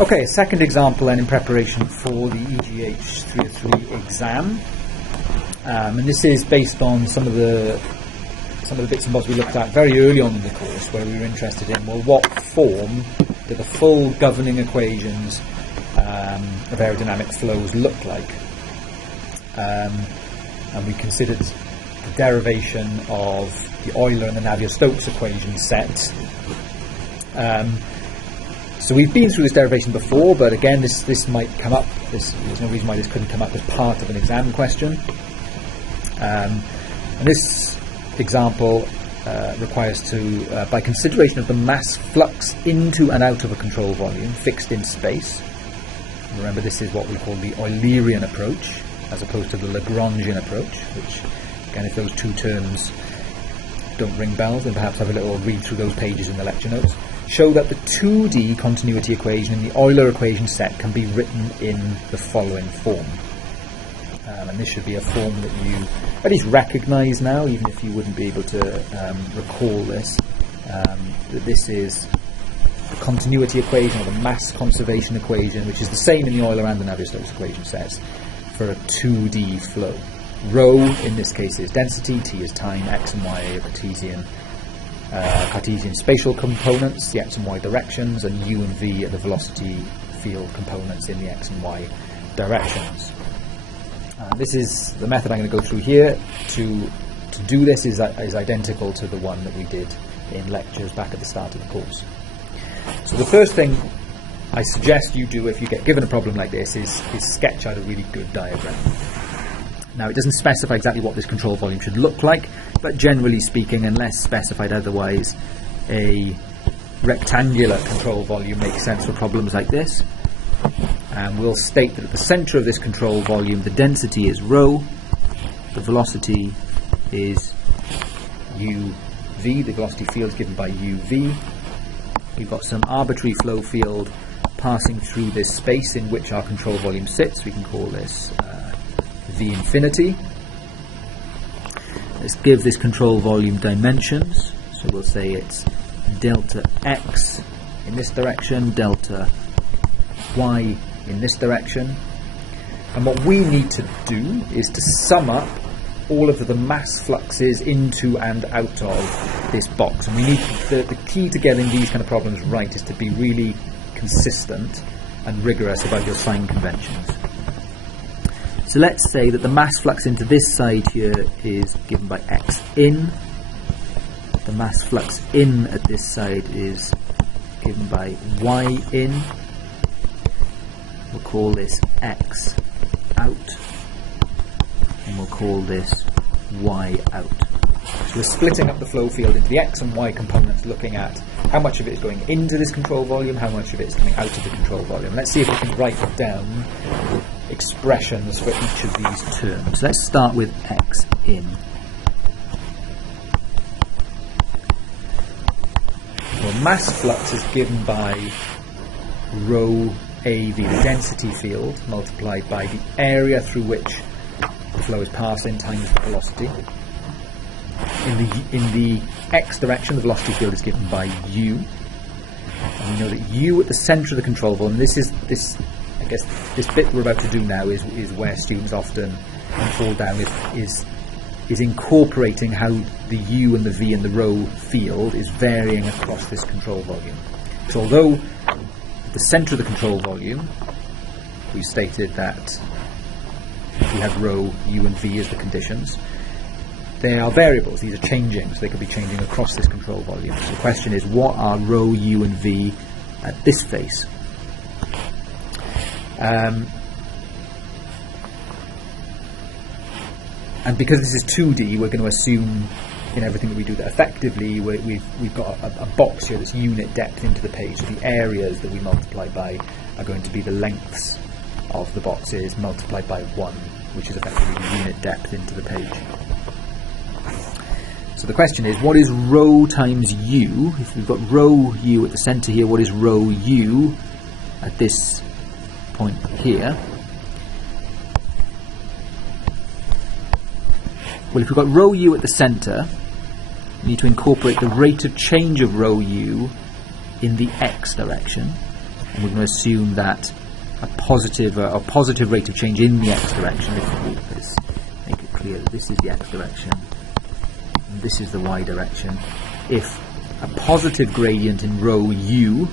Okay, a second example then in preparation for the EGH 303 exam, and this is based on some of the bits and bobs we looked at very early on in the course, where we were interested in, well, what form do the full governing equations of aerodynamic flows look like, and we considered the derivation of the Euler and the Navier-Stokes equation set. So we've been through this derivation before, but again, this might come up. There's no reason why this couldn't come up as part of an exam question. And this example requires to, by consideration of the mass flux into and out of a control volume fixed in space. Remember, this is what we call the Eulerian approach, as opposed to the Lagrangian approach, which, again, if those two terms don't ring bells, then perhaps have a little read through those pages in the lecture notes. Show that the 2D continuity equation in the Euler equation set can be written in the following form. And this should be a form that you at least recognise now, even if you wouldn't be able to recall this. That this is the continuity equation, or the mass conservation equation, which is the same in the Euler and the Navier-Stokes equation sets for a 2D flow. Rho, in this case, is density, t is time, x and y are Cartesian spatial components, the x and y directions, and u and v are the velocity field components in the x and y directions. This is the method I'm going to go through here. To do this is identical to the one that we did in lectures back at the start of the course. So the first thing I suggest you do if you get given a problem like this is sketch out a really good diagram. Now, it doesn't specify exactly what this control volume should look like, but generally speaking, unless specified otherwise, a rectangular control volume makes sense for problems like this. And we'll state that at the centre of this control volume, the density is rho, the velocity is uv, the velocity field is given by uv. We've got some arbitrary flow field passing through this space in which our control volume sits. We can call this v infinity. Let's give this control volume dimensions. So we'll say it's delta x in this direction, delta y in this direction. And what we need to do is to sum up all of the mass fluxes into and out of this box. And we need the key to getting these kind of problems right is to be really consistent and rigorous about your sign conventions. So let's say that the mass flux into this side here is given by x in. The mass flux in at this side is given by y in. We'll call this x out, and we'll call this y out. So we're splitting up the flow field into the x and y components, looking at how much of it is going into this control volume, how much of it is coming out of the control volume. Let's see if we can write down expressions for each of these terms. Let's start with x in. Well, mass flux is given by rho AV, the density field, multiplied by the area through which the flow is passing times the velocity. In the x direction, the velocity field is given by u. And we know that u at the centre of the control volume, I guess this bit we're about to do now is where students often fall down, is incorporating how the u and the v and the rho field is varying across this control volume. So although the centre of the control volume, we stated that we have rho, u and v as the conditions. They are variables, these are changing, so they could be changing across this control volume. So the question is, what are rho, u and v at this face? And because this is 2D, we're going to assume in everything that we do that effectively we've got a box here that's unit depth into the page. So the areas that we multiply by are going to be the lengths of the boxes multiplied by 1, which is effectively the unit depth into the page. So the question is, what is rho times u? If we've got rho u at the centre here, what is rho u at this point here? Well, if we've got rho u at the centre, we need to incorporate the rate of change of rho u in the x direction. and we're going to assume that a positive rate of change in the x direction. Let's make it clear that this is the x direction and this is the y direction. If a positive gradient in row u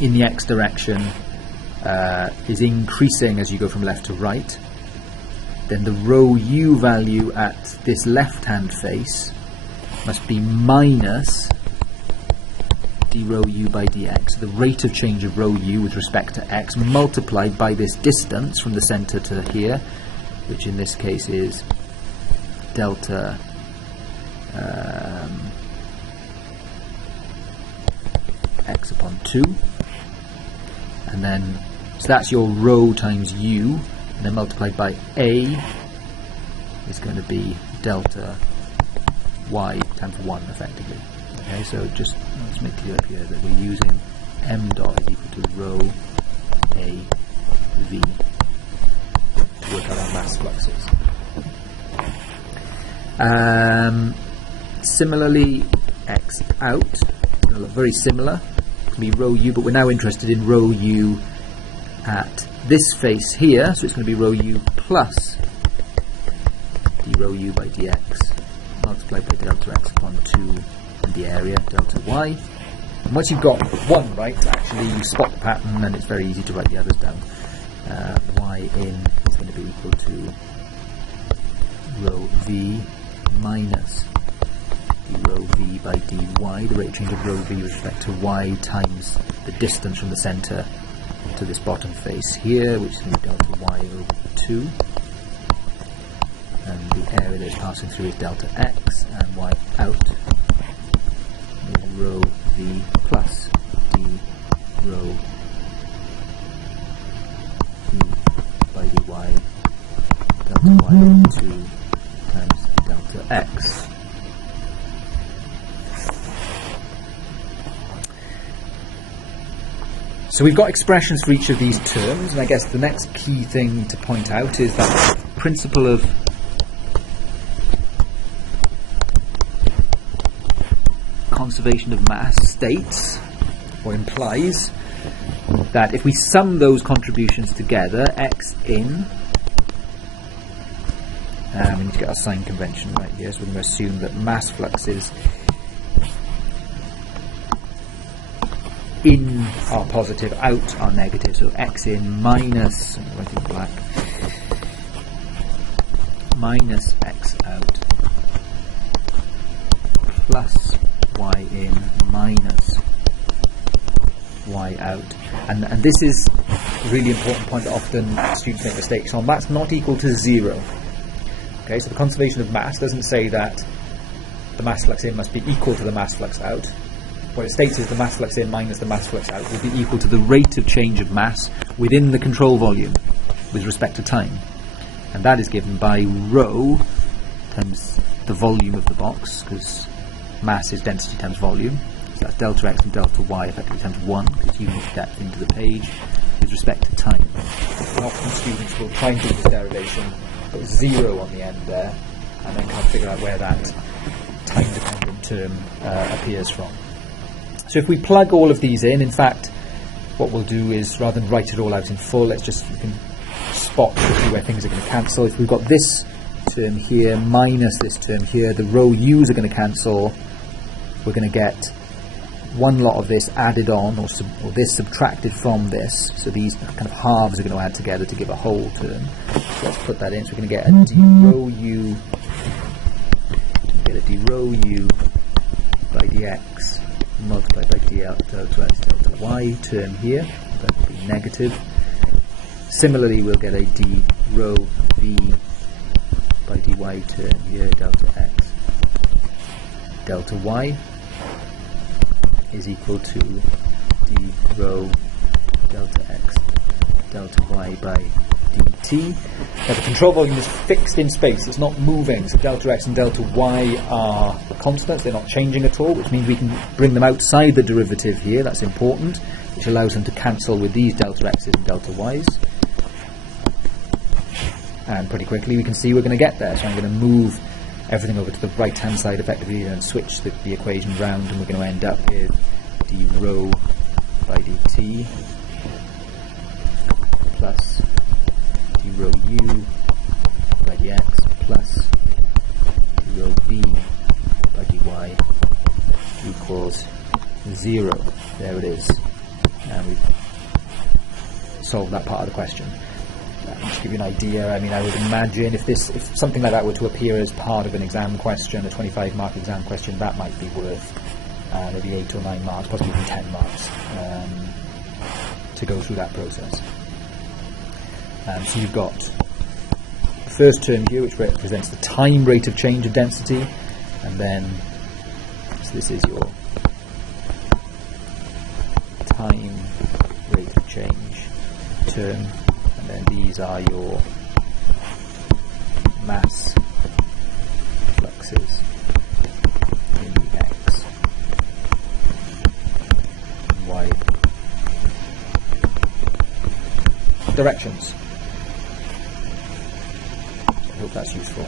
in the x direction is increasing as you go from left to right, then the row u value at this left hand face must be minus d rho u by dx, the rate of change of row u with respect to x, multiplied by this distance from the centre to here, which in this case is delta x upon 2, and then so that's your row times u, and then multiplied by a is going to be delta y times 1 effectively. Okay, so just let's make clear up here that we're using m dot is equal to rho a v to work out our mass fluxes. Similarly, x out is going to look very similar. It's going to be rho u, but we're now interested in rho u at this face here, so it's going to be rho u plus d rho u by dx multiplied by delta x upon 2 and the area delta y. And once you've got one right, actually you spot the pattern and it's very easy to write the others down. Y in is going to be equal to rho v minus d rho v by dy, the rate of change of rho v with respect to y times the distance from the centre to this bottom face here, which is going to be delta y over 2, and the area that is passing through is delta x, and y out is rho v plus d rho v by dy delta y over 2 times delta x. So we've got expressions for each of these terms, and I guess the next key thing to point out is that the principle of conservation of mass states, or implies, that if we sum those contributions together, x in, we need to get our sign convention right here, so we're going to assume that mass fluxes in are positive, out are negative, so x in minus, write in black, minus x out plus y in minus y out. And this is a really important point that often students make mistakes on. That's not equal to 0. Okay, so the conservation of mass doesn't say that the mass flux in must be equal to the mass flux out. What it states is the mass flux in minus the mass flux out will be equal to the rate of change of mass within the control volume with respect to time. And that is given by rho times the volume of the box, because mass is density times volume. So that's delta x and delta y effectively times 1, because unit depth into the page with respect to time. And often students will try and do this derivation, put 0 on the end there, and then can't figure out where that time-dependent term appears from. So if we plug all of these in fact, what we'll do is, rather than write it all out in full, let's just, you can spot quickly where things are going to cancel. If we've got this term here minus this term here, the row u's are going to cancel. We're going to get one lot of this added on, or this subtracted from this. So these kind of halves are going to add together to give a whole term. So let's put that in. So we're going to get a d rho u, by dx multiplied by delta x delta y term here. That will be negative. Similarly, we'll get a d rho v by dy term here, delta x delta y is equal to d rho delta x delta y by dt. Now the control volume is fixed in space, it's not moving, so delta x and delta y are constants, they're not changing at all, which means we can bring them outside the derivative here, that's important, which allows them to cancel with these delta x's and delta y's. And pretty quickly we can see we're going to get there, so I'm going to move everything over to the right hand side effectively and switch the equation round, and we're going to end up with d rho by dt plus d rho u by dx plus d rho b by dy equals 0. There it is. And we've solved that part of the question. To give you an idea, I mean, I would imagine if something like that were to appear as part of an exam question, a 25-mark exam question, that might be worth maybe 8 or 9 marks, possibly even 10 marks to go through that process. So you've got the first term here, which represents the time rate of change of density, and then so this is your time rate of change term, and then these are your mass fluxes in the x and y directions. I hope that's useful.